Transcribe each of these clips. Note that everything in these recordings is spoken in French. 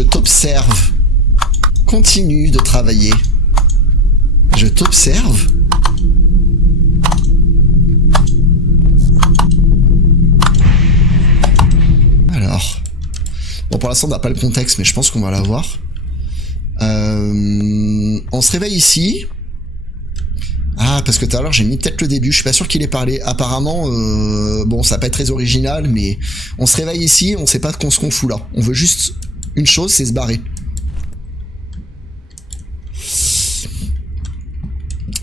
Je t'observe. Continue de travailler. Je t'observe. Alors. Bon, pour l'instant, on n'a pas le contexte, mais je pense qu'on va l'avoir. On se réveille ici. Ah, parce que tout à l'heure, j'ai mis peut-être le début. Je suis pas sûr qu'il ait parlé. Apparemment, bon, ça va pas être très original, mais on se réveille ici, on sait pas ce qu'on fout là. On veut juste une chose, c'est se barrer.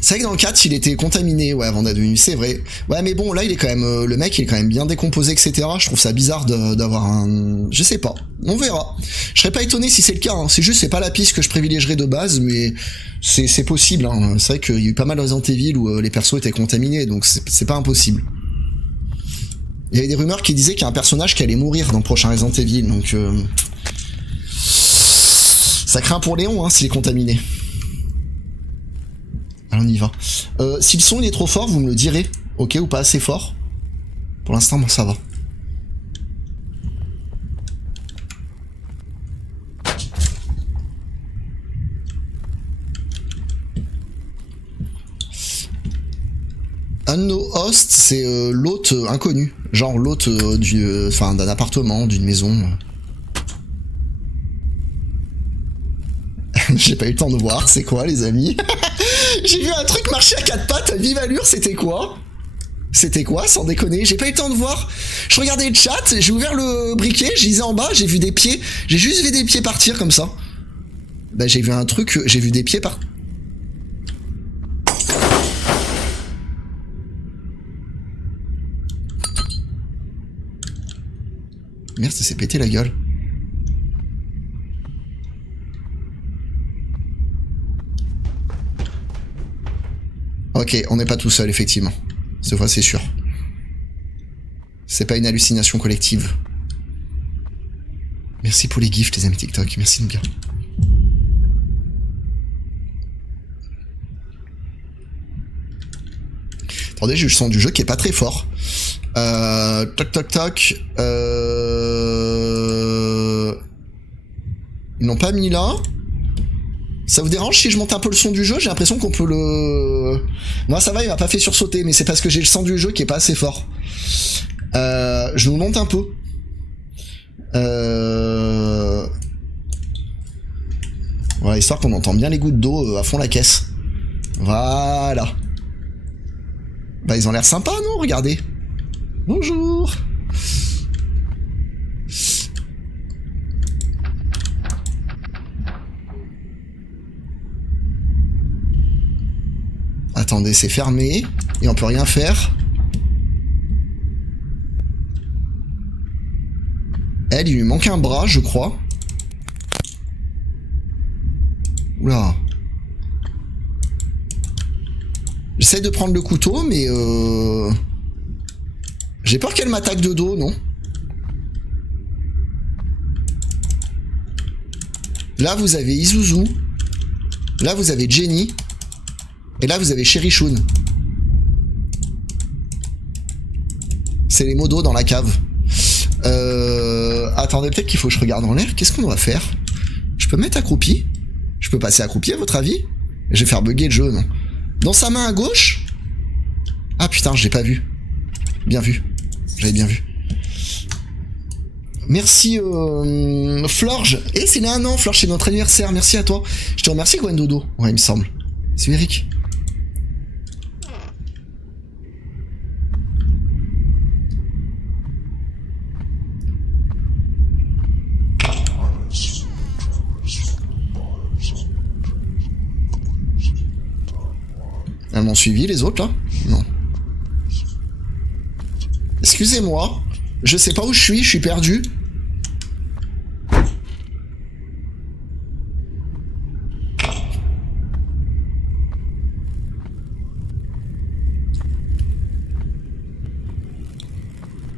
C'est vrai que dans le 4, il était contaminé, ouais, avant d'être venu, c'est vrai. Ouais, mais bon, là, il est quand même, le mec, il est quand même bien décomposé, etc. Je trouve ça bizarre d'avoir un... Je sais pas. On verra. Je serais pas étonné si c'est le cas, hein. C'est juste, c'est pas la piste que je privilégierais de base, mais c'est possible, hein. C'est vrai qu'il y a eu pas mal de Resident Evil où les persos étaient contaminés, donc c'est pas impossible. Il y avait des rumeurs qui disaient qu'il y a un personnage qui allait mourir dans le prochain Resident Evil, donc... Ça craint pour Léon, hein, s'il est contaminé. Allez, on y va. Si le son il est trop fort, vous me le direz. Ok, ou pas assez fort. Pour l'instant, moi, ça va. Un de nos hosts, c'est l'hôte inconnu. Genre l'hôte d'un appartement, d'une maison. J'ai pas eu le temps de voir, c'est quoi les amis? J'ai vu un truc marcher à quatre pattes, à vive allure, c'était quoi? C'était quoi, sans déconner? J'ai pas eu le temps de voir. Je regardais le chat, j'ai ouvert le briquet, je lisais en bas, j'ai vu des pieds. J'ai juste vu des pieds partir comme ça. Bah j'ai vu un truc, j'ai vu des pieds par... Merde, ça s'est pété la gueule. Ok, on n'est pas tout seul, effectivement. Cette fois, c'est sûr. C'est pas une hallucination collective. Merci pour les gifs, les amis TikTok. Merci de bien. Attendez, j'ai eu le son du jeu qui est pas très fort. Toc toc toc. Ils n'ont pas mis là. Ça vous dérange si je monte un peu le son du jeu? J'ai l'impression qu'on peut le... Non, ça va, il m'a pas fait sursauter, mais c'est parce que j'ai le son du jeu qui est pas assez fort. Je vous monte un peu. Voilà, histoire qu'on entend bien les gouttes d'eau à fond la caisse. Voilà. Bah, ils ont l'air sympas, non? Regardez. Bonjour. Attendez, c'est fermé et on peut rien faire. Elle, il lui manque un bras, je crois. Oula. J'essaie de prendre le couteau, mais j'ai peur qu'elle m'attaque de dos, non? Là, vous avez Isuzu. Là, vous avez Jenny. Et là, vous avez Cherichun. C'est les modos dans la cave. Attendez, peut-être qu'il faut que je regarde en l'air. Qu'est-ce qu'on doit faire? Je peux me mettre accroupi? Je peux passer accroupi, à votre avis? Je vais faire bugger le jeu, non? Dans sa main à gauche? Ah putain, je l'ai pas vu. Bien vu. J'avais bien vu. Merci Florge. Et c'est là un an, Florge, c'est notre anniversaire. Merci à toi. Je te remercie, Gwen Dodo. Ouais, il me semble. C'est Eric. Elles m'ont suivi, les autres, là? Non. Excusez-moi. Je sais pas où je suis perdu.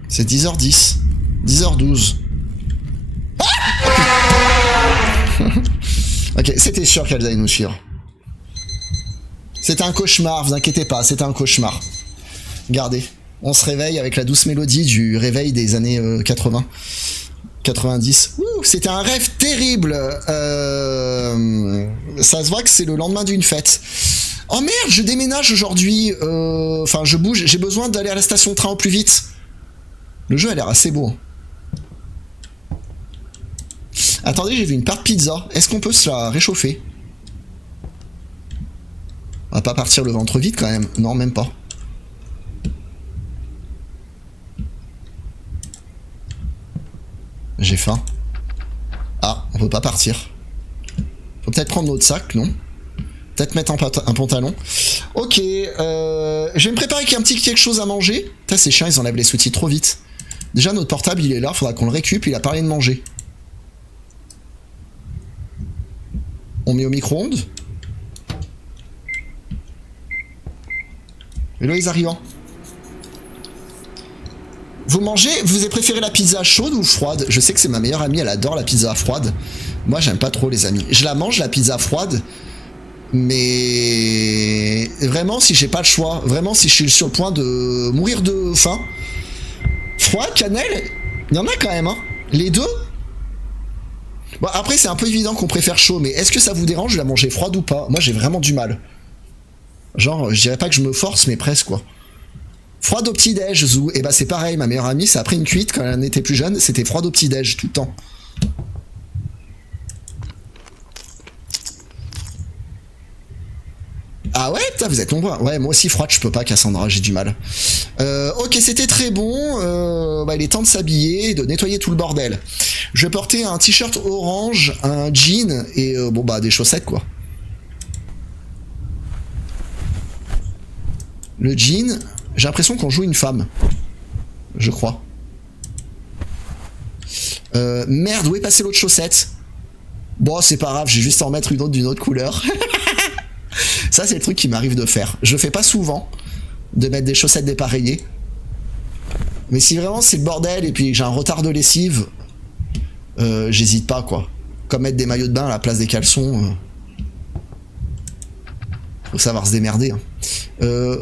C'est 10h10. 10h12. Ah ok, c'était sûr qu'elles allaient nous suivre. C'était un cauchemar, vous inquiétez pas, c'était un cauchemar. Regardez, on se réveille avec la douce mélodie du réveil des années 80. 90. Ouh. c'était un rêve terrible. Ça se voit que c'est le lendemain d'une fête. Oh merde, je déménage aujourd'hui. Enfin, je bouge. J'ai besoin d'aller à la station de train au plus vite. Le jeu a l'air assez beau. Attendez, j'ai vu une part de pizza. Est-ce qu'on peut se la réchauffer? On va pas partir le ventre vide quand même. Non, même pas. J'ai faim. Ah, on peut pas partir. Faut peut-être prendre notre sac, non? Peut-être mettre un pantalon. Ok, je vais me préparer avec un petit quelque chose à manger. Putain, ces chiens, ils enlèvent les sous-titres trop vite. Déjà, notre portable, il est là, faudra qu'on le récup. Il a parlé de manger. On met au micro-ondes. Hello, les arrivants. Vous mangez, vous avez préféré la pizza chaude ou froide? Je sais que c'est ma meilleure amie, elle adore la pizza froide. Moi, j'aime pas trop, les amis. Je la mange, la pizza froide. Mais vraiment, si j'ai pas le choix, vraiment, si je suis sur le point de mourir de faim, froid, cannelle, il y en a quand même, hein. Les deux. Bon, après, c'est un peu évident qu'on préfère chaud, mais est-ce que ça vous dérange de la manger froide ou pas? Moi, j'ai vraiment du mal. Genre, je dirais pas que je me force, mais presque, quoi. Froide au petit-déj, Zou. Et bah, c'est pareil, ma meilleure amie, ça a pris une cuite quand elle était plus jeune, c'était froide au petit-déj, tout le temps. Ah ouais, putain, vous êtes nombreux. Ouais, moi aussi froide, je peux pas, Cassandra, j'ai du mal. Ok, c'était très bon. Bah, il est temps de s'habiller et de nettoyer tout le bordel. Je vais porter un t-shirt orange, un jean et bon bah des chaussettes quoi. Le jean, j'ai l'impression qu'on joue une femme. Je crois. Merde, où est passée l'autre chaussette? Bon, c'est pas grave, j'ai juste à en mettre une autre d'une autre couleur. Ça, c'est le truc qui m'arrive de faire. Je le fais pas souvent, de mettre des chaussettes dépareillées. Mais si vraiment c'est le bordel et puis j'ai un retard de lessive, j'hésite pas, quoi. Comme mettre des maillots de bain à la place des caleçons. Faut savoir se démerder. Hein.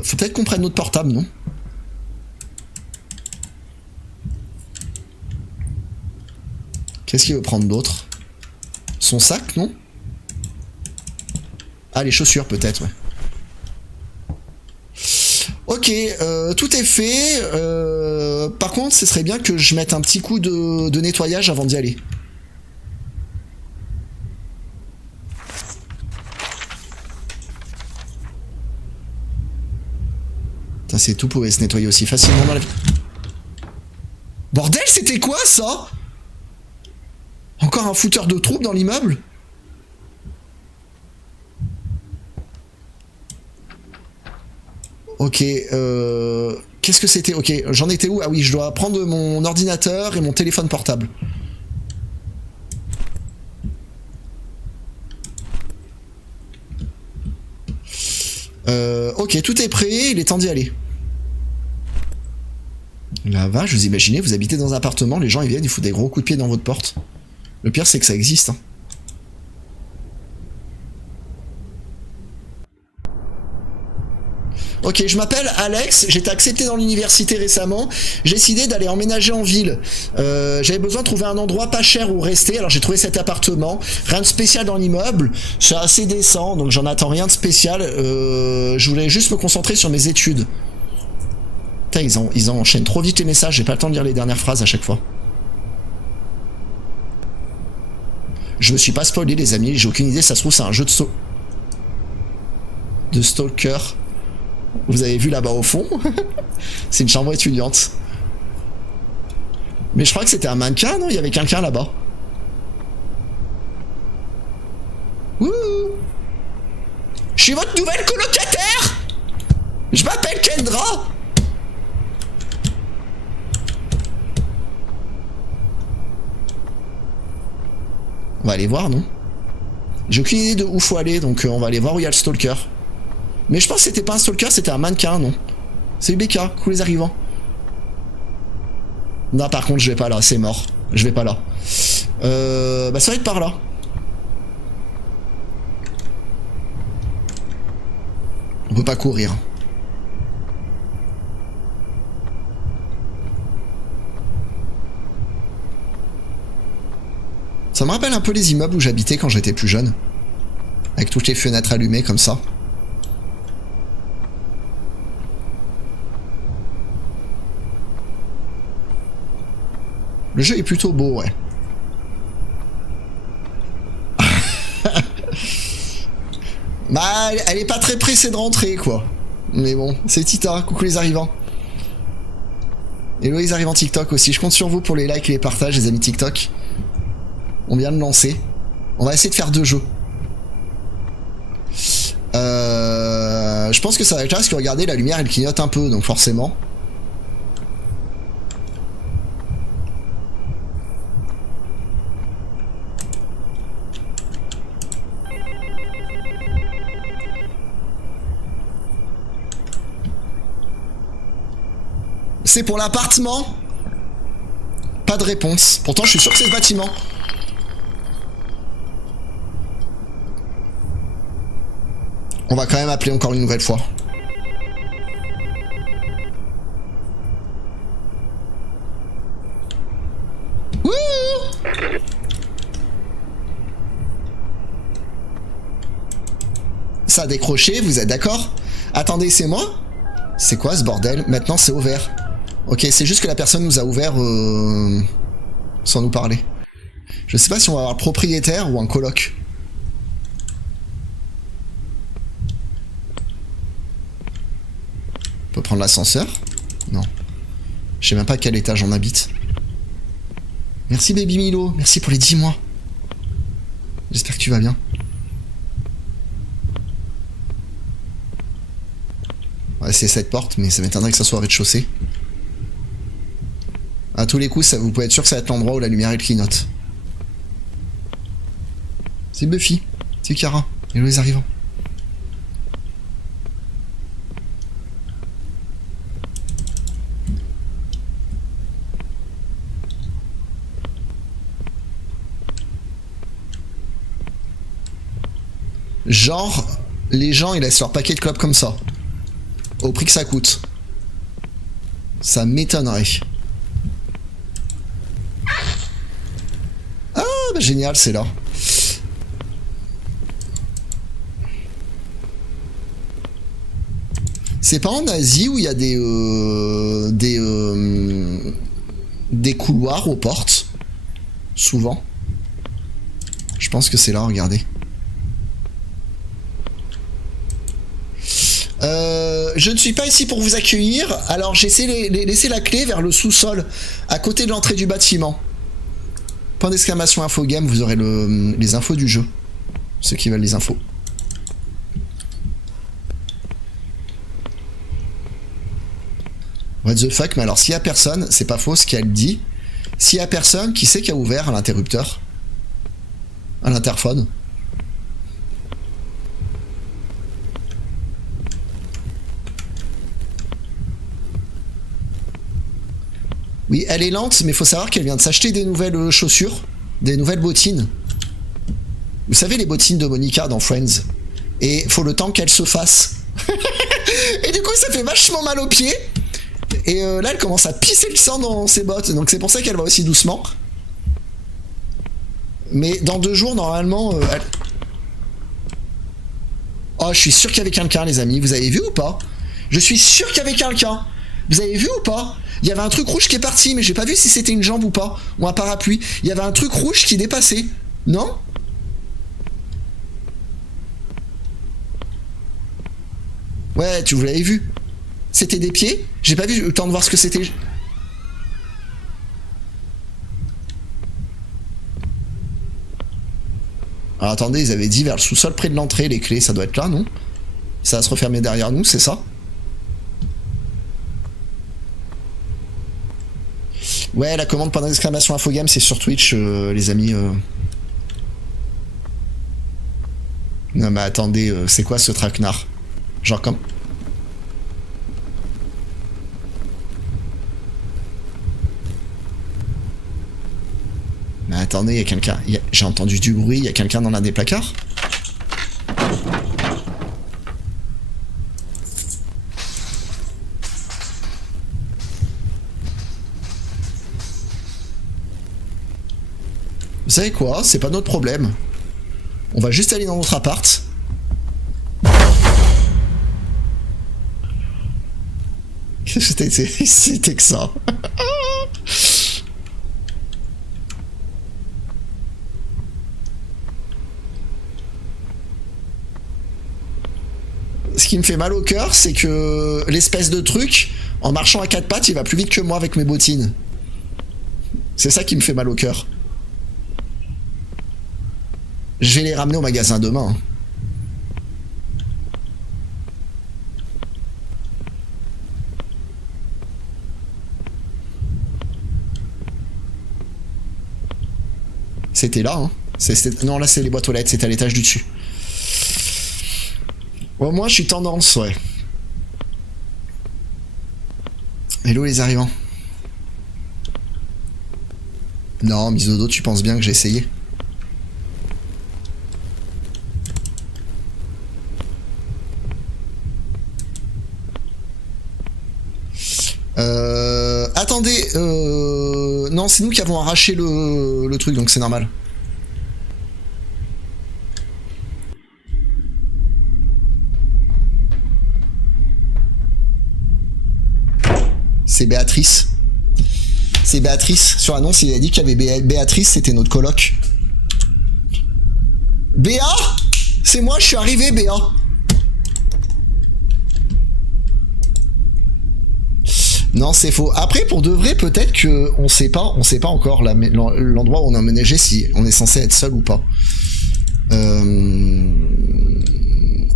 Faut peut-être qu'on prenne notre portable, non? Qu'est-ce qu'il veut prendre d'autre? Son sac, non? Ah, les chaussures, peut-être, ouais. Ok, tout est fait. Par contre, ce serait bien que je mette un petit coup de nettoyage avant d'y aller. Putain, c'est tout, pouvait se nettoyer aussi facilement dans la vie. Bordel, c'était quoi, ça? Encore un fouteur de troubles dans l'immeuble? Ok, qu'est-ce que c'était? Ok, j'en étais où? Ah oui, je dois prendre mon ordinateur et mon téléphone portable. Ok, tout est prêt, il est temps d'y aller. La vache, vous imaginez, vous habitez dans un appartement, les gens ils viennent, ils foutent des gros coups de pied dans votre porte. Le pire, c'est que ça existe, hein. Ok, je m'appelle Alex, j'ai été accepté dans l'université récemment, j'ai décidé d'aller emménager en ville. J'avais besoin de trouver un endroit pas cher où rester, alors j'ai trouvé cet appartement, rien de spécial dans l'immeuble, c'est assez décent, donc j'en attends rien de spécial, je voulais juste me concentrer sur mes études. Putain, ils enchaînent trop vite les messages, j'ai pas le temps de lire les dernières phrases à chaque fois. Je me suis pas spoilé les amis, j'ai aucune idée, ça se trouve c'est un jeu de stalker. Vous avez vu là-bas au fond? C'est une chambre étudiante. Mais je crois que c'était un mannequin, non? Il y avait quelqu'un là-bas. Ouh! Je suis votre nouvelle colocataire! Je m'appelle Kendra! On va aller voir, non? J'ai aucune idée de où faut aller, donc on va aller voir où il y a le stalker. Mais je pense que c'était pas un stalker, c'était un mannequin, non? C'est UBK, coucou les arrivants. Non, par contre, je vais pas là, c'est mort. Je vais pas là. Bah, ça va être par là. On peut pas courir. Ça me rappelle un peu les immeubles où j'habitais quand j'étais plus jeune. Avec toutes les fenêtres allumées comme ça. Le jeu est plutôt beau, ouais. Bah, elle est pas très pressée de rentrer, quoi. Mais bon, c'est Tita. Coucou les arrivants. Hello les arrivants TikTok aussi. Je compte sur vous pour les likes et les partages, les amis TikTok. On vient de lancer. On va essayer de faire 2 jeux. Je pense que ça va être là parce que regardez, la lumière elle clignote un peu, donc forcément. C'est pour l'appartement? Pas de réponse. Pourtant, je suis sûr que c'est ce bâtiment. On va quand même appeler encore une nouvelle fois. Wouh! Ça a décroché, vous êtes d'accord? Attendez, c'est moi? C'est quoi ce bordel? Maintenant, c'est ouvert. Ok, c'est juste que la personne nous a ouvert sans nous parler. Je sais pas si on va avoir le propriétaire ou un coloc. On peut prendre l'ascenseur? Non. Je sais même pas à quel étage on habite. Merci Baby Milo, merci pour les 10 mois. J'espère que tu vas bien. Ouais, c'est cette porte, mais ça m'étonnerait que ça soit au rez-de-chaussée. À tous les coups, ça, vous pouvez être sûr que ça va être l'endroit où la lumière elle clignote. C'est Buffy, c'est Kara, hello les arrivants. Genre, les gens ils laissent leur paquet de clopes comme ça. Au prix que ça coûte. Ça m'étonnerait. Ah bah génial, c'est là. C'est pas en Asie où il y a des couloirs aux portes? Souvent. Je pense que c'est là, regardez. Je ne suis pas ici pour vous accueillir, alors j'essaie de laisser la clé vers le sous-sol, à côté de l'entrée du bâtiment. Point d'exclamation info game, vous aurez les infos du jeu. Ceux qui veulent les infos. What the fuck, mais alors s'il y a personne, c'est pas faux ce qu'elle dit. S'il y a personne, qui c'est qui a ouvert l'interrupteur? À l'interphone? Oui, elle est lente, mais il faut savoir qu'elle vient de s'acheter des nouvelles chaussures, des nouvelles bottines. Vous savez, les bottines de Monica dans Friends. Et faut le temps qu'elle se fasse. Et du coup, ça fait vachement mal aux pieds. Et là, elle commence à pisser le sang dans ses bottes. Donc c'est pour ça qu'elle va aussi doucement. Mais dans 2 jours, normalement... elle... Oh, je suis sûr qu'il y avait quelqu'un, les amis. Vous avez vu ou pas? Je suis sûr qu'il y avait quelqu'un. Vous avez vu ou pas? Il y avait un truc rouge qui est parti, mais j'ai pas vu si c'était une jambe ou pas. Ou un parapluie. Il y avait un truc rouge qui dépassait. Non? Ouais, vous l'avez vu. C'était des pieds. J'ai pas vu le temps de voir ce que c'était. Alors attendez, ils avaient dit vers le sous-sol près de l'entrée, les clés, ça doit être là, non? Ça va se refermer derrière nous, c'est ça? Ouais, la commande pendant l'exclamation infogame, c'est sur Twitch, les amis. Non mais attendez, c'est quoi ce traquenard? Genre comme... Mais attendez, il y a quelqu'un... J'ai entendu du bruit, il y a quelqu'un dans l'un des placards? savez quoi? C'est pas notre problème. On va juste aller dans notre appart. C'était que ça. Ce qui me fait mal au cœur, c'est que l'espèce de truc, en marchant à quatre pattes, il va plus vite que moi avec mes bottines. C'est ça qui me fait mal au cœur. Je vais les ramener au magasin demain. C'était là, hein. Non, là c'est les boîtes aux lettres, c'était à l'étage du dessus. Au moins je suis tendance, ouais. Hello les arrivants. Non, Misodo, tu penses bien que j'ai essayé? Attendez, non, c'est nous qui avons arraché le truc, donc c'est normal. C'est Béatrice. C'est Béatrice. Sur l'annonce, il a dit qu'il y avait Béatrice, c'était notre coloc. Béa? C'est moi, je suis arrivé, Béa. Non, c'est faux. Après, pour de vrai, peut-être que on sait pas encore l'endroit où on a emménagé, si on est censé être seul ou pas.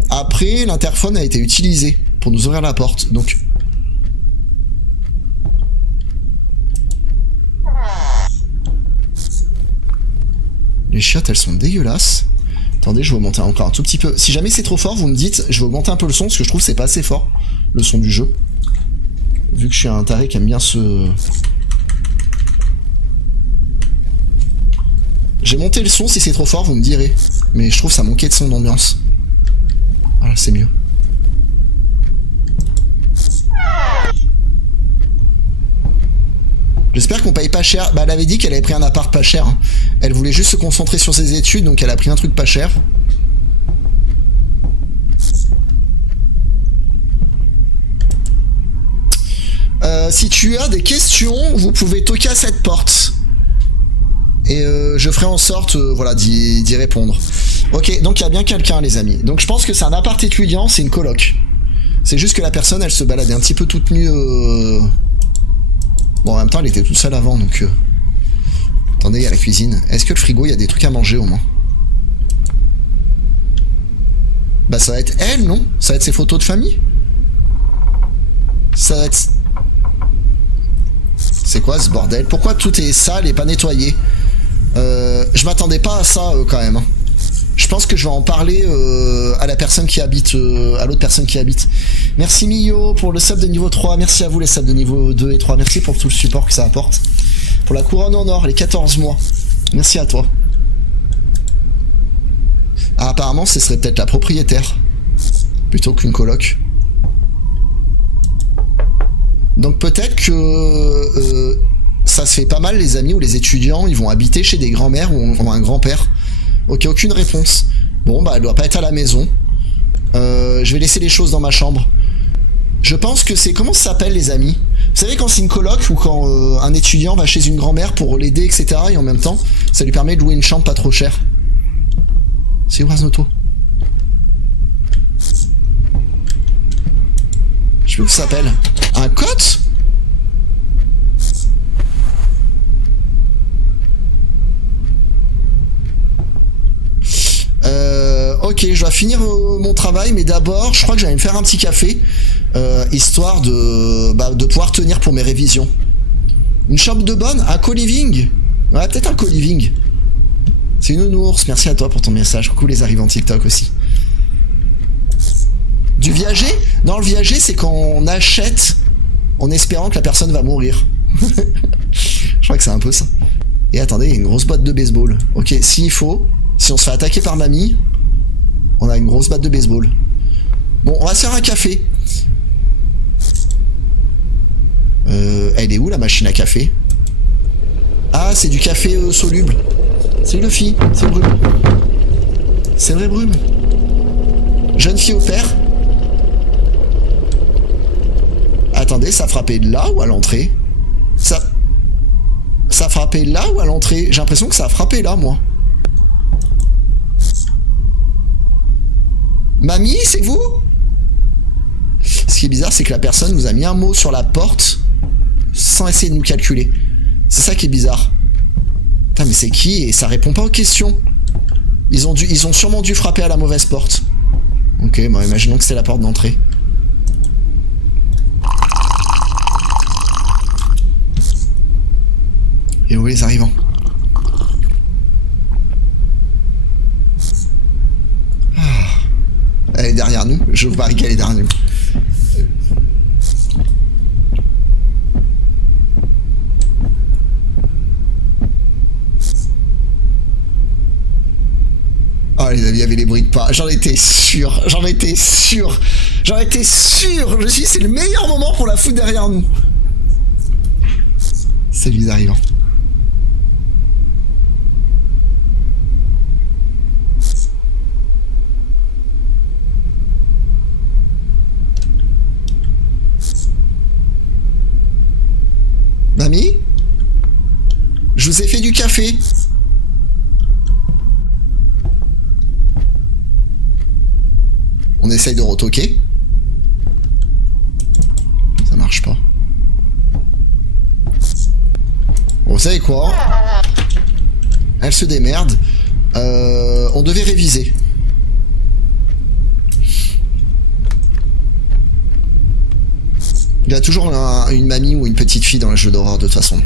Après, l'interphone a été utilisé pour nous ouvrir la porte, donc. Les chiottes, elles sont dégueulasses. Attendez, je vais augmenter encore un tout petit peu. Si jamais c'est trop fort, vous me dites, je vais augmenter un peu le son, parce que je trouve que c'est pas assez fort, le son du jeu. Vu que je suis un taré qui aime bien ce... J'ai monté le son, si c'est trop fort, vous me direz. Mais je trouve que ça manquait de son d'ambiance. Voilà, c'est mieux. J'espère qu'on paye pas cher. Bah, elle avait dit qu'elle avait pris un appart pas cher. Hein. Elle voulait juste se concentrer sur ses études, donc elle a pris un truc pas cher. Si tu as des questions, vous pouvez toquer à cette porte. Et je ferai en sorte voilà, d'y répondre. Ok, donc il y a bien quelqu'un, les amis. Donc je pense que c'est un appart étudiant, c'est une coloc. C'est juste que la personne, elle se baladait un petit peu toute nue. Bon, en même temps, elle était toute seule avant, donc... Attendez, il y a la cuisine. Est-ce que le frigo, il y a des trucs à manger, au moins? Bah, ça va être elle, non? Ça va être ses photos de famille? Ça va être... C'est quoi, ce bordel? Pourquoi tout est sale et pas nettoyé? Je m'attendais pas à ça, quand même. Hein. Je pense que je vais en parler à la personne qui habite, à l'autre personne qui habite. Merci Mio pour le sub de niveau 3, merci à vous les subs de niveau 2 et 3, merci pour tout le support que ça apporte. Pour la couronne en or, les 14 mois, merci à toi. Ah, apparemment ce serait peut-être la propriétaire, plutôt qu'une coloc. Donc peut-être que ça se fait pas mal les amis, ou les étudiants, ils vont habiter chez des grands-mères ou un grand-père. Ok, aucune réponse. Bon, bah, elle doit pas être à la maison. Je vais laisser les choses dans ma chambre. Je pense que c'est... Comment ça s'appelle, les amis? Vous savez, quand c'est une coloc ou quand un étudiant va chez une grand-mère pour l'aider, etc. Et en même temps, ça lui permet de louer une chambre pas trop chère. C'est où Aznoto? Je sais plus comment ça s'appelle. Un cote? Ok, je dois finir mon travail, mais d'abord, je crois que j'allais me faire un petit café, histoire de pouvoir tenir pour mes révisions. Une chambre de bonne? Un co-living? Ouais, peut-être un co-living. C'est une nounours, merci à toi pour ton message. Coucou les arrivants TikTok aussi. Du viager? Non, le viager, c'est quand on achète en espérant que la personne va mourir. Je crois que c'est un peu ça. Et attendez, il y a une grosse boîte de baseball. Ok, s'il faut, si on se fait attaquer par mamie, on a une grosse batte de baseball. Bon, on va se faire un café. Elle est où la machine à café? Ah, c'est du café soluble. Salut Luffy, c'est Brume. C'est vrai Brume. Jeune fille au père. Attendez, ça frappait là ou à l'entrée? Ça frappait là ou à l'entrée? J'ai l'impression que ça a frappé là, moi. Mamie, c'est vous? Ce qui est bizarre, c'est que la personne nous a mis un mot sur la porte sans essayer de nous calculer. C'est ça qui est bizarre. Putain, mais c'est qui? Et ça répond pas aux questions. Ils ont sûrement dû frapper à la mauvaise porte. Ok, bon, imaginons que c'était la porte d'entrée. Et où les arrivants? Ah. Elle est derrière nous. Je vous parie qu'elle est derrière nous. Oh les amis, il y avait les bruits de pas. J'en étais sûr. J'en étais sûr. J'en étais sûr. Je me suis dit, c'est le meilleur moment pour la foutre derrière nous. Salut les arrivants. Mamie? Je vous ai fait du café. On essaye de retoquer. Ça marche pas. Bon, vous savez quoi? Elle se démerde. On devait réviser. Il y a toujours une mamie ou une petite fille dans le jeu d'horreur de toute façon.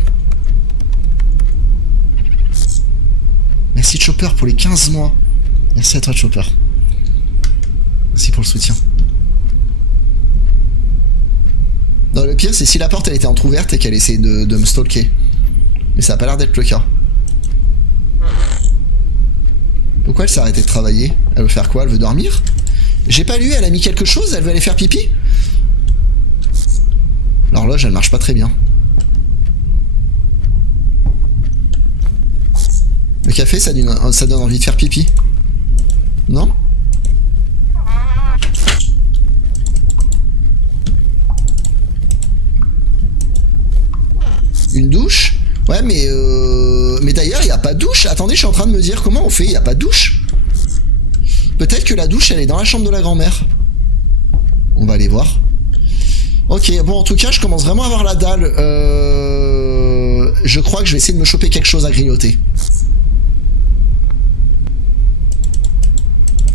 Merci Chopper pour les 15 mois. Merci à toi Chopper. Merci pour le soutien. Non, le pire c'est si la porte elle était entrouverte et qu'elle essayait de me stalker. Mais ça a pas l'air d'être le cas. Pourquoi elle s'est arrêtée de travailler? Elle veut faire quoi? Elle veut dormir? J'ai pas lu, elle a mis quelque chose? Elle veut aller faire pipi? L'horloge elle marche pas très bien. Le café ça donne envie de faire pipi. Non? Une douche? Ouais mais d'ailleurs il n'y a pas de douche. Attendez, je suis en train de me dire comment on fait, il n'y a pas de douche. Peut-être que la douche elle est dans la chambre de la grand-mère. On va aller voir. Ok, bon en tout cas je commence vraiment à avoir la dalle. Je crois que je vais essayer de me choper quelque chose à grignoter.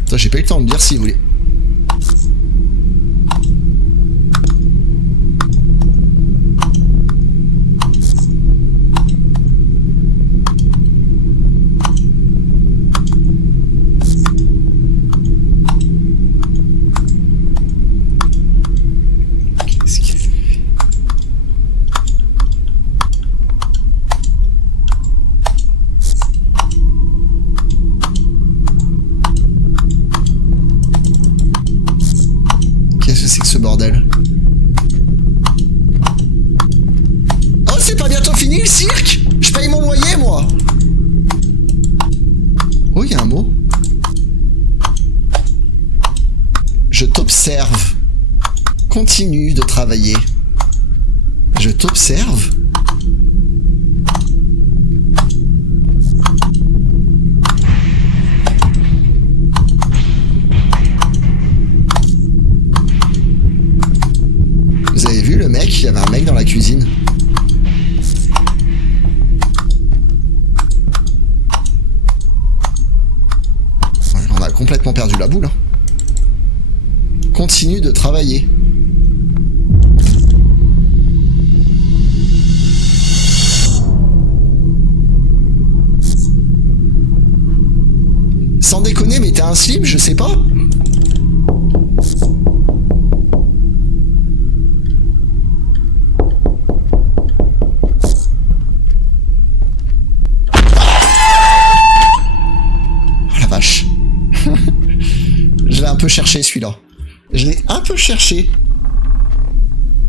Attends, j'ai pas eu le temps de me dire si vous voulez. Qu'est-ce que c'est que ce bordel? Oh, c'est pas bientôt fini le cirque? Je paye mon loyer, moi. Oh, il y a un mot. Je t'observe. Continue de travailler. Je t'observe. Vous avez vu le mec? Il y avait un mec dans la cuisine. On a complètement perdu la boule. Hein. Continue de travailler. Sans déconner, mais t'as un slip, je sais pas. Je l'ai un peu cherché celui-là. Je l'ai un peu cherché.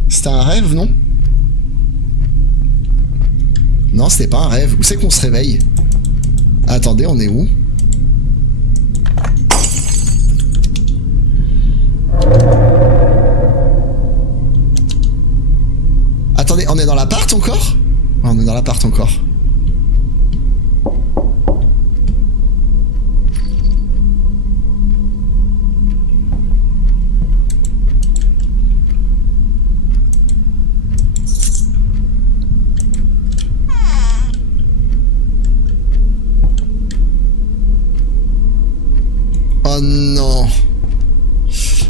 C'était un rêve, non? Non, c'était pas un rêve. Où c'est qu'on se réveille? Attendez, on est où? Attendez, on est dans l'appart encore? Ouais, on est dans l'appart encore. Oh non.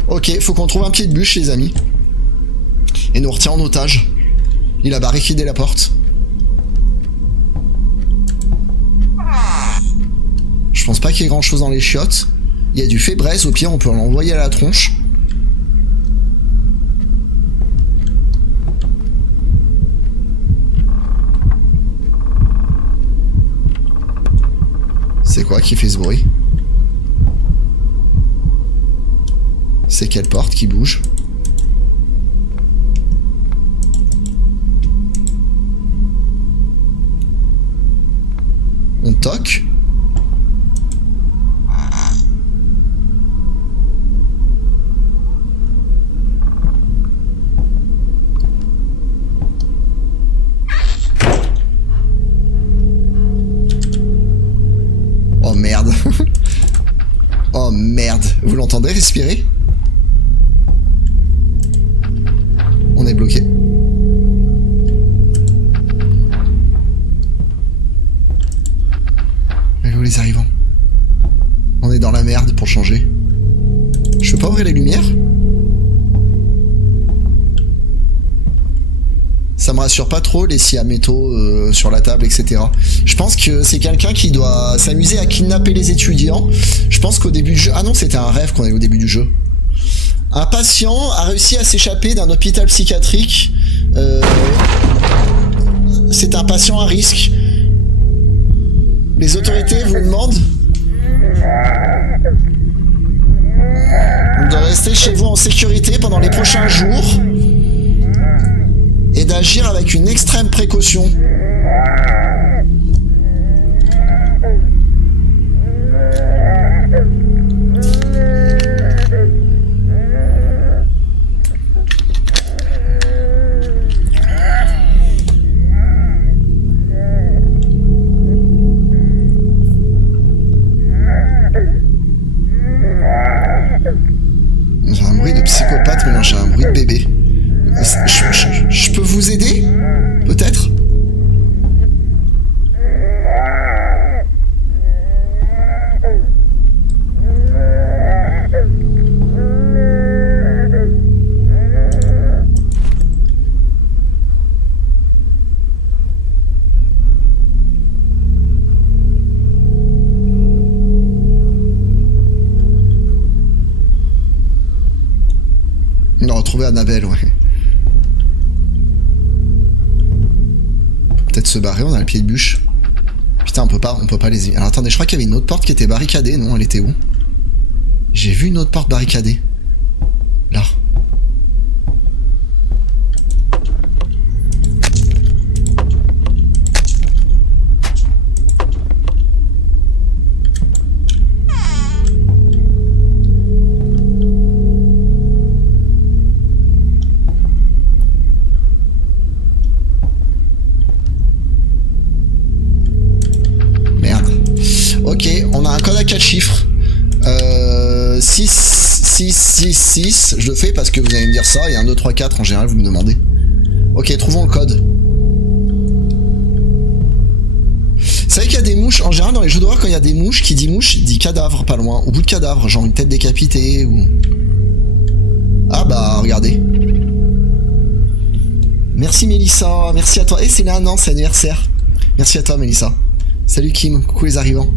Ok, faut qu'on trouve un pied de bûche, les amis. Et nous retient en otage. Il a barricadé la porte. Je pense pas qu'il y ait grand chose dans les chiottes. Il y a du fébraise, au pire on peut l'envoyer à la tronche. C'est quoi qui fait ce bruit? C'est quelle porte qui bouge? On toque? Oh merde. Oh merde. Vous l'entendez respirer? On est bloqué. Allô les arrivants. On est dans la merde pour changer. Je peux pas ouvrir les lumières? Ça me rassure pas trop les scies à métaux sur la table, etc. Je pense que c'est quelqu'un qui doit s'amuser à kidnapper les étudiants. Je pense qu'au début du jeu... Ah non, c'était un rêve qu'on est au début du jeu. Un patient a réussi à s'échapper d'un hôpital psychiatrique. C'est un patient à risque. Les autorités vous demandent de rester chez vous en sécurité pendant les prochains jours et d'agir avec une extrême précaution. J'ai un bruit de psychopathe mélangé à un bruit de bébé. Je peux vous aider? Peut-être? On a retrouvé Annabelle, ouais. Peut-être se barrer, on a le pied de bûche. Putain, on peut pas les... Alors attendez, je crois qu'il y avait une autre porte qui était barricadée, non? Elle était où? J'ai vu une autre porte barricadée. Là. Ok, on a un code à 4 chiffres. 6, 6, 6, 6. Je le fais parce que vous allez me dire ça. Et 1, 2, 3, 4 en général, vous me demandez. Ok, trouvons le code. C'est vrai qu'il y a des mouches. En général, dans les jeux d'horreur, quand il y a des mouches, qui dit mouche, dit cadavre pas loin. Au bout de cadavre, genre une tête décapitée ou... Ah bah, regardez. Merci Mélissa, merci à toi. Eh, c'est là un an, c'est anniversaire. Merci à toi Mélissa. Salut Kim, coucou les arrivants.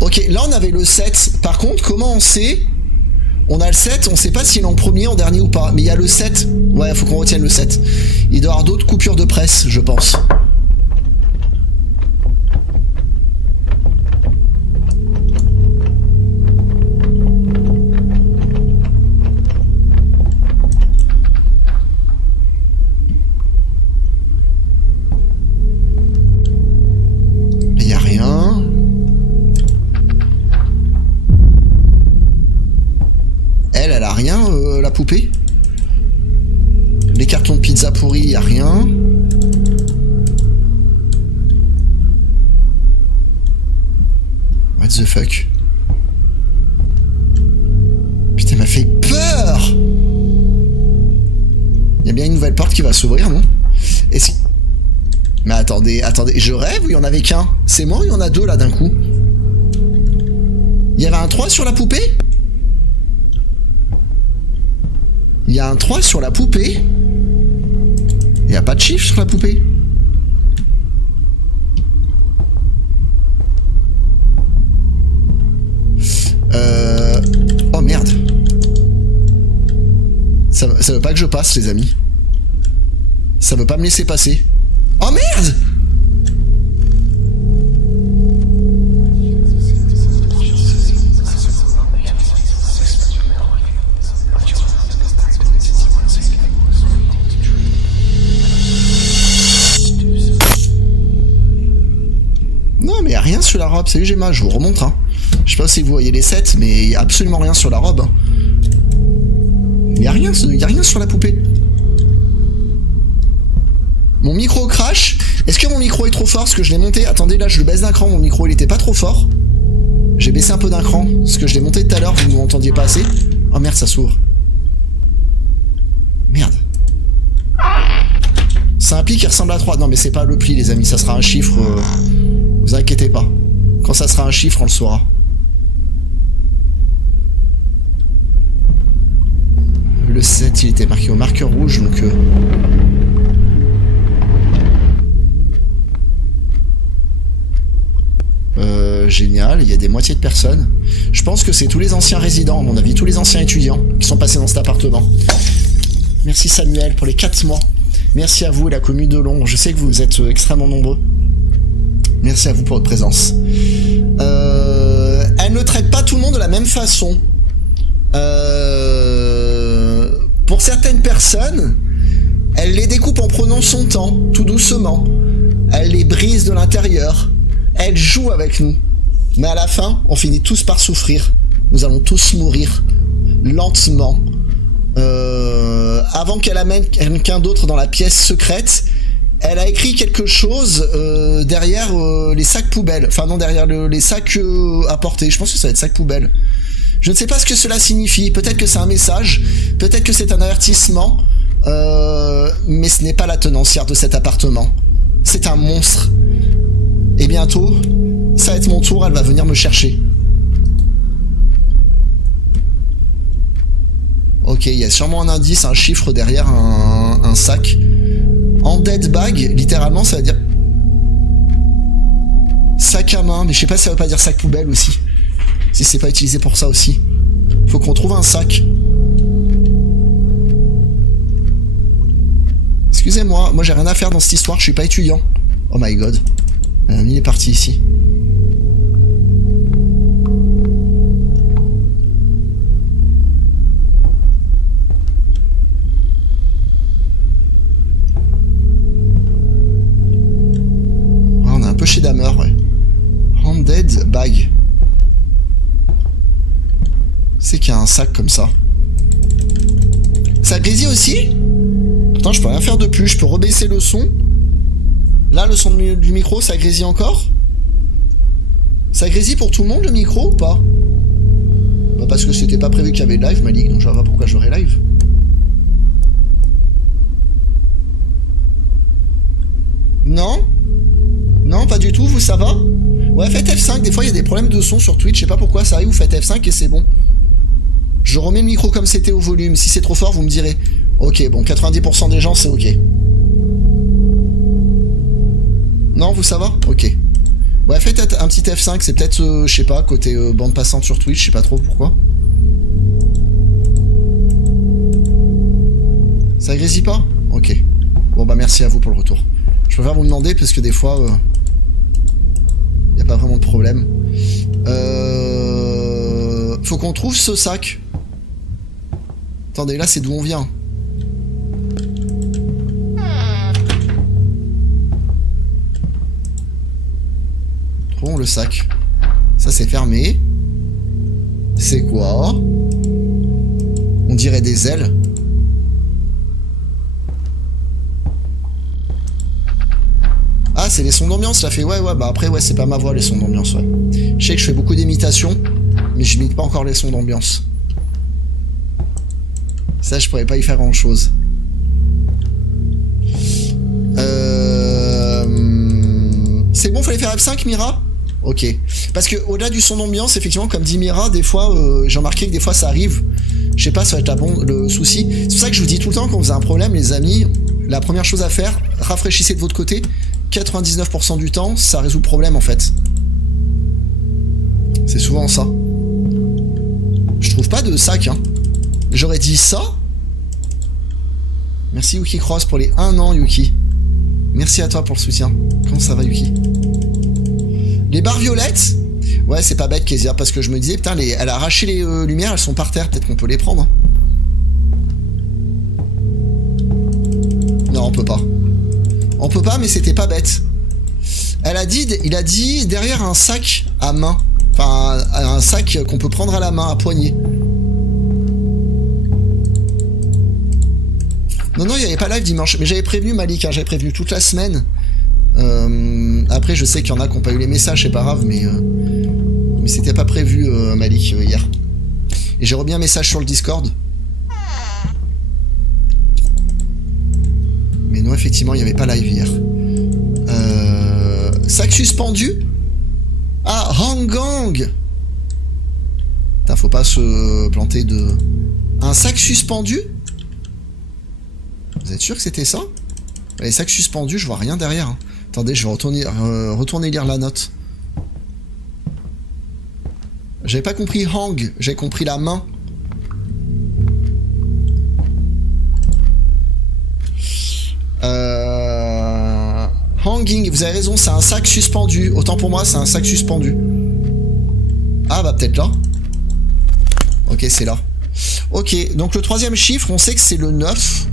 Ok, là on avait le 7. Par contre, comment on sait? On a le 7, on sait pas s'il est en premier, en dernier ou pas. Mais il y a le 7. Ouais, faut qu'on retienne le 7. Il doit y avoir d'autres coupures de presse, je pense. What the fuck? Putain, elle m'a fait peur! Il y a bien une nouvelle porte qui va s'ouvrir, non? Et si... Mais attendez, je rêve ou il y en avait qu'un? C'est moi ou il y en a deux là d'un coup? Il y avait un 3 sur la poupée? Il y a un 3 sur la poupée? Il n'y a pas de chiffre sur la poupée? Oh merde. Ça veut pas que je passe, les amis. Ça veut pas me laisser passer. Oh merde! Non mais y a rien sur la robe, salut Gemma, je vous remontre hein. Je sais pas si vous voyez les 7, mais il y a absolument rien sur la robe. Il y a rien sur la poupée. Mon micro crash. Est-ce que mon micro est trop fort? Parce que je l'ai monté. Attendez, là je le baisse d'un cran. Mon micro il était pas trop fort. J'ai baissé un peu d'un cran. Parce que je l'ai monté tout à l'heure. Vous m'entendiez pas assez. Oh merde, ça s'ouvre. Merde. C'est un pli qui ressemble à 3. Non mais c'est pas le pli les amis. Ça sera un chiffre. Vous inquiétez pas. Quand ça sera un chiffre, on le saura. Le 7, il était marqué au marqueur rouge, donc... génial, il y a des moitiés de personnes. Je pense que c'est tous les anciens résidents, à mon avis, tous les anciens étudiants qui sont passés dans cet appartement. Merci Samuel pour les 4 mois. Merci à vous, la commune de Londres. Je sais que vous êtes extrêmement nombreux. Merci à vous pour votre présence. Elle ne traite pas tout le monde de la même façon. Pour certaines personnes, elle les découpe en prenant son temps, tout doucement. Elle les brise de l'intérieur. Elle joue avec nous. Mais à la fin, on finit tous par souffrir. Nous allons tous mourir. Lentement. Avant qu'elle amène quelqu'un d'autre dans la pièce secrète, elle a écrit quelque chose derrière les sacs poubelles. Enfin non, derrière les sacs à porter. Je pense que ça va être sacs poubelles. Je ne sais pas ce que cela signifie. Peut-être que c'est un message. Peut-être que c'est un avertissement. Mais ce n'est pas la tenancière de cet appartement. C'est un monstre. Et bientôt, ça va être mon tour. Elle va venir me chercher. Ok, il y a sûrement un indice, un chiffre derrière un sac. Undead bag, littéralement, ça veut dire... sac à main. Mais je sais pas si ça veut pas dire sac poubelle aussi. Si c'est pas utilisé pour ça aussi. Faut qu'on trouve un sac. Excusez-moi, moi j'ai rien à faire dans cette histoire, je suis pas étudiant. Oh my god. Il est parti ici. Ouais, on est un peu chez Damer, ouais. Handed bag. C'est qu'il y a un sac comme ça. Ça grésille aussi? Pourtant je peux rien faire de plus, je peux rebaisser le son. Là le son du micro ça grésille encore? Ça grésille pour tout le monde le micro ou pas? Bah parce que c'était pas prévu qu'il y avait live Malik, donc je vois pas pourquoi j'aurais live. Non? Non pas du tout, vous ça va? Ouais faites F5, des fois il y a des problèmes de son sur Twitch, je sais pas pourquoi ça arrive, vous faites F5 et c'est bon. Je remets le micro comme c'était au volume. Si c'est trop fort, vous me direz. Ok, bon, 90% des gens, c'est ok. Non, vous ça va? Ok. Ouais, faites un petit F5, c'est peut-être, je sais pas, côté bande passante sur Twitch, je sais pas trop pourquoi. Ça grésille pas? Ok. Bon, bah merci à vous pour le retour. Je préfère vous demander parce que des fois, y a pas vraiment de problème. Faut qu'on trouve ce sac. Attendez, là c'est d'où on vient. Trouvons le sac. Ça c'est fermé. C'est quoi? On dirait des ailes. Ah Ah, c'est les sons d'ambiance, ça fait. Ouais, bah après, ouais, c'est pas ma voix, les sons d'ambiance, ouais. Je sais que je fais beaucoup d'imitations, mais je imite pas encore les sons d'ambiance. Ça, je pourrais pas y faire grand chose. C'est bon, fallait faire F5, Mira? Ok. Parce que au-delà du son d'ambiance, effectivement, comme dit Mira, des fois, j'ai remarqué que des fois ça arrive. Je sais pas, ça va être le souci. C'est pour ça que je vous dis tout le temps, quand vous avez un problème, les amis, la première chose à faire, rafraîchissez de votre côté. 99% du temps, ça résout le problème en fait. C'est souvent ça. Je trouve pas de sac, hein. J'aurais dit ça. Merci Yuki Cross pour les 1 an, Yuki. Merci à toi pour le soutien. Comment ça va, Yuki? Les barres violettes? Ouais, c'est pas bête, Kezia, parce que je me disais, putain, elle a arraché les lumières, elles sont par terre, peut-être qu'on peut les prendre. Hein. Non, on peut pas. On peut pas, mais c'était pas bête. Il a dit derrière un sac à main. Enfin, un sac qu'on peut prendre à la main, à poignée. Non, il n'y avait pas live dimanche, mais j'avais prévenu Malik, hein, j'avais prévenu toute la semaine. Après, je sais qu'il y en a qui n'ont pas eu les messages, c'est pas grave, mais c'était pas prévu, Malik, hier. Et j'ai remis un message sur le Discord. Mais non, effectivement, il n'y avait pas live hier. Sac suspendu? Ah, Hangang! Putain, faut pas se planter de... Un sac suspendu? Vous êtes sûr que c'était ça? Les sacs suspendus, je vois rien derrière. Hein. Attendez, je vais retourner lire la note. J'avais pas compris hang, j'ai compris la main. Hanging, vous avez raison, c'est un sac suspendu. Autant pour moi, c'est un sac suspendu. Ah bah peut-être là. Ok, c'est là. Ok, donc le troisième chiffre, on sait que c'est le 9.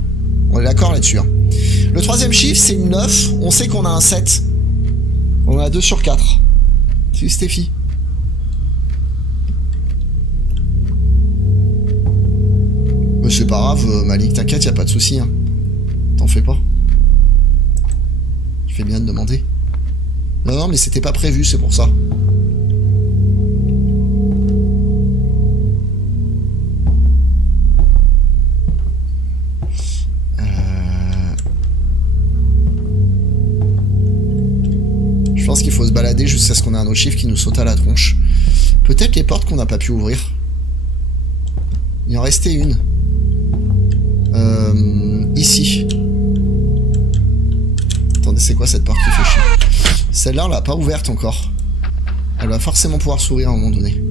On est d'accord là-dessus. Hein. Le troisième chiffre, c'est le 9. On sait qu'on a un 7. On a 2 sur 4. Salut Stéphie. Mais c'est pas grave, Malik, t'inquiète, y a pas de souci. Hein. T'en fais pas. Tu fais bien de demander. Non, mais c'était pas prévu, c'est pour ça. Je pense qu'il faut se balader jusqu'à ce qu'on ait un autre chiffre qui nous saute à la tronche. Peut-être les portes qu'on n'a pas pu ouvrir. Il en restait une. Ici. Attendez, c'est quoi cette porte qui fait chier? Celle-là, on l'a pas ouverte encore. Elle va forcément pouvoir s'ouvrir à un moment donné.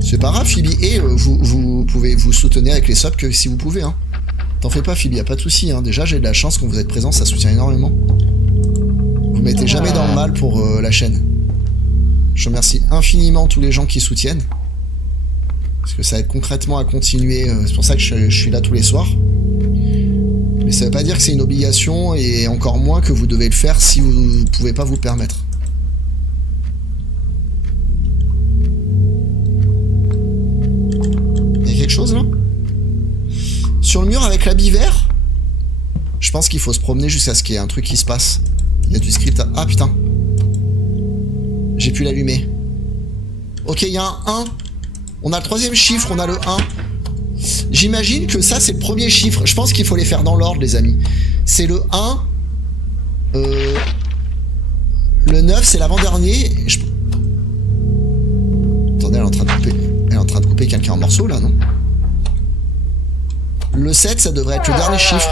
C'est pas grave, Phoebe. Et vous pouvez vous soutenir avec les subs que si vous pouvez. Hein. T'en fais pas, Phoebe, y a pas de souci. Hein. Déjà, j'ai de la chance quand vous êtes présent, ça soutient énormément. Vous mettez jamais dans le mal pour la chaîne. Je remercie infiniment tous les gens qui soutiennent. Parce que ça aide concrètement à continuer. C'est pour ça que je suis là tous les soirs. Mais ça veut pas dire que c'est une obligation, et encore moins que vous devez le faire si vous ne pouvez pas vous le permettre. Il y a quelque chose là? Sur le mur avec l'habit vert? Je pense qu'il faut se promener jusqu'à ce qu'il y ait un truc qui se passe. Il y a du script à... Ah putain. J'ai pu l'allumer. Ok, il y a un 1. On a le troisième chiffre, on a le 1. J'imagine que ça, c'est le premier chiffre. Je pense qu'il faut les faire dans l'ordre, les amis. C'est le 1. Le 9, c'est l'avant-dernier. Attendez, elle est en train de couper. Elle est en train de couper quelqu'un en morceaux, là, non? Le 7, ça devrait être le dernier chiffre.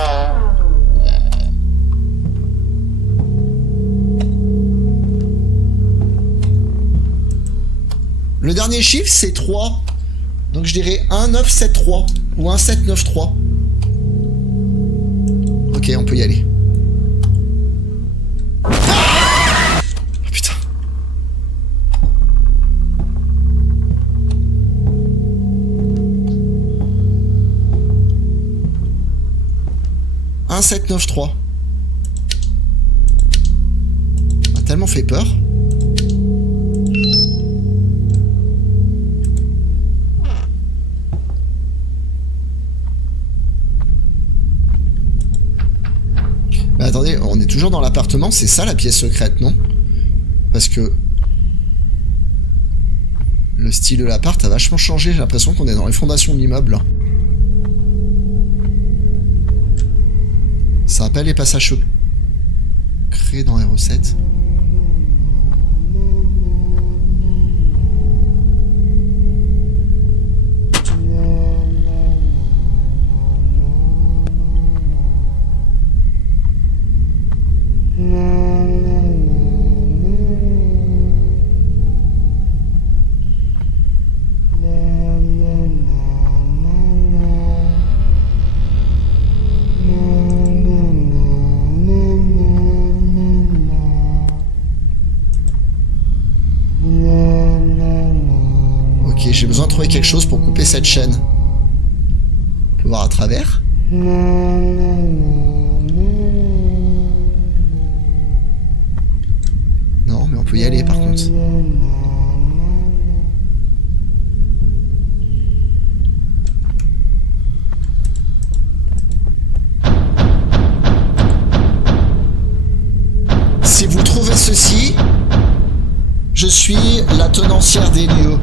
Le dernier chiffre, c'est 3. Donc je dirais 1973 ou 1793. Ok, on peut y aller. Oh, putain. « 1793. » m'a tellement fait peur. Attendez, on est toujours dans l'appartement, c'est ça la pièce secrète, non? Parce que... le style de l'appart a vachement changé, j'ai l'impression qu'on est dans les fondations de l'immeuble. Ça rappelle les passages secrets dans les recettes. J'ai besoin de trouver quelque chose pour couper cette chaîne. On peut voir à travers. Non, mais on peut y aller par contre. Si vous trouvez ceci, je suis la tenancière des lieux.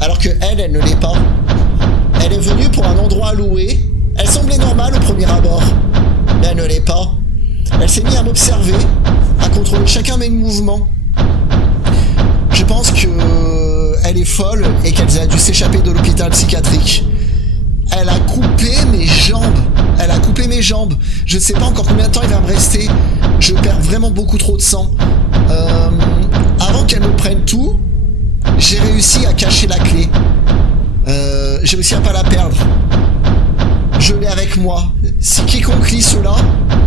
Alors que elle ne l'est pas. Elle est venue pour un endroit à louer. Elle semblait normale au premier abord. Mais elle ne l'est pas. Elle s'est mise à m'observer, à contrôler chacun mes mouvements. Je pense que elle est folle et qu'elle a dû s'échapper de l'hôpital psychiatrique. Elle a coupé mes jambes. Elle a coupé mes jambes. Je ne sais pas encore combien de temps il va me rester. Je perds vraiment beaucoup trop de sang. Avant qu'elle me prenne tout, j'ai réussi à cacher la clé. J'ai réussi à pas la perdre. Je l'ai avec moi. Si quiconque lit cela,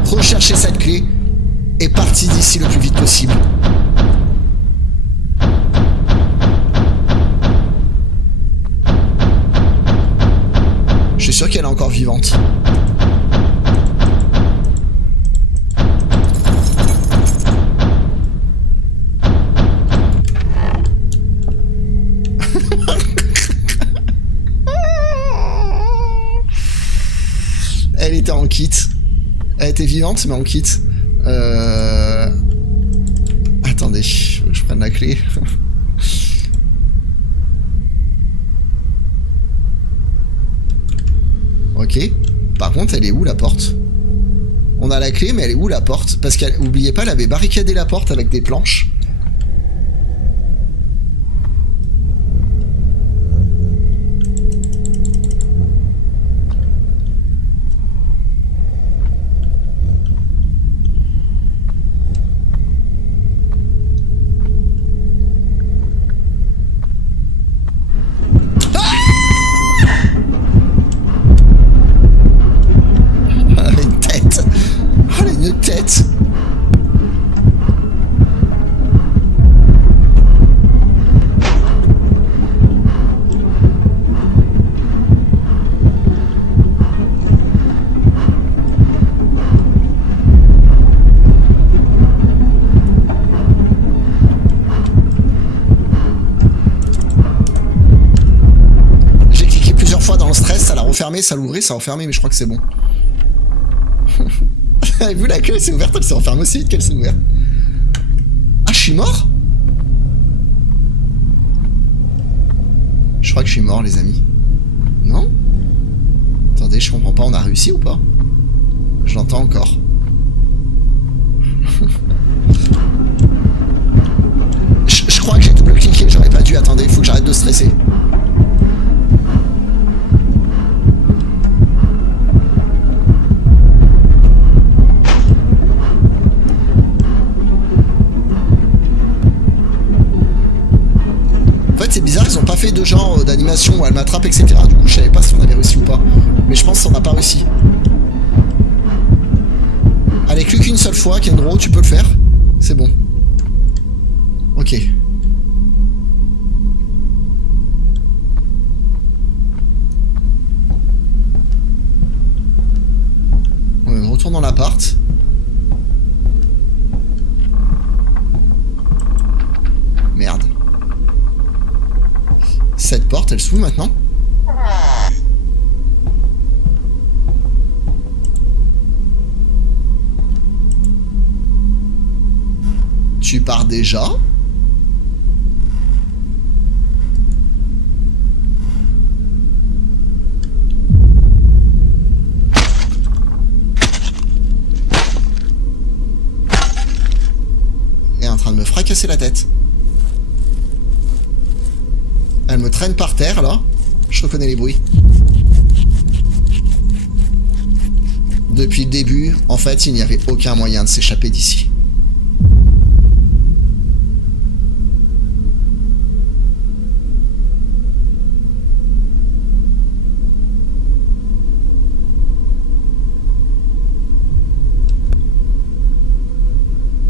recherchez cette clé et partez d'ici le plus vite possible. Je suis sûr qu'elle est encore vivante. Elle était en kit. Elle était vivante, mais en kit. Attendez, faut que je prenne la clé. Ok. Par contre, elle est où la porte? On a la clé, mais elle est où la porte? Parce qu'oubliez pas, elle avait barricadé la porte avec des planches. Fermé, ça l'ouvrait, ça a refermé, mais je crois que c'est bon. Vous, la queue s'est ouverte, elle s'est refermée aussi vite qu'elle s'est ouverte. Ah, je suis mort? Je crois que je suis mort, les amis. Non? Attendez, je comprends pas, on a réussi ou pas? Je l'entends encore. Je crois que j'ai double-cliqué, j'aurais pas dû. Attendez, il faut que j'arrête de stresser. C'est bizarre, ils ont pas fait de genre d'animation où elle m'attrape, etc. Du coup, je savais pas si on avait réussi ou pas. Mais je pense qu'on n'a pas réussi. Allez, clique une seule fois, Kendro, tu peux le faire. C'est bon. Ok. On retourne dans l'appart. Merde. Cette porte, elle s'ouvre maintenant? Tu pars déjà. Elle est en train de me fracasser la tête. Elle me traîne par terre, là. Je reconnais les bruits. Depuis le début, en fait, il n'y avait aucun moyen de s'échapper d'ici.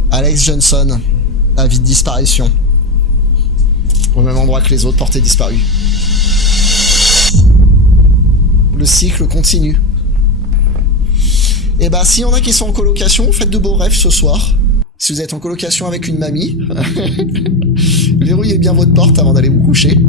Alex Johnson, avis de disparition. Au même endroit que les autres portés disparus. Le cycle continue. Et bah, s'il y en a qui sont en colocation, faites de beaux rêves ce soir. Si vous êtes en colocation avec une mamie, verrouillez bien votre porte avant d'aller vous coucher.